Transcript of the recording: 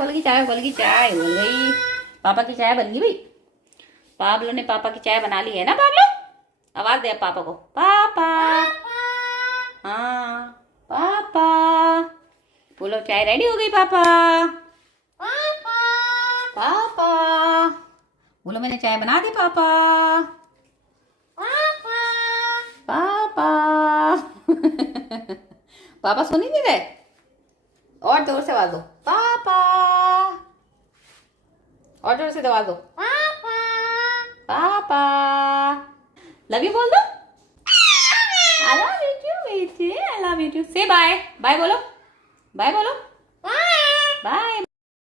बोल की चाय बोल गई। पापा की चाय बन गई भाई। पाब्लो ने पापा की चाय बना ली है ना पाब्लो। आवाज दे पापा को, पापा। हाँ पापा बोलो, चाय रेडी हो गई पापा। पापा बोलो, मैंने चाय बना दी पापा। पापा पापा सुन ही नहीं रहे, और जोर से आवाज दो, पापा। और जोर से आवाज दो, पापा। लव यू बोल दो। आई लव यू टू बेटे, आई लव यू टू। से बाय बाय बोलो, बाय बोलो, बाय।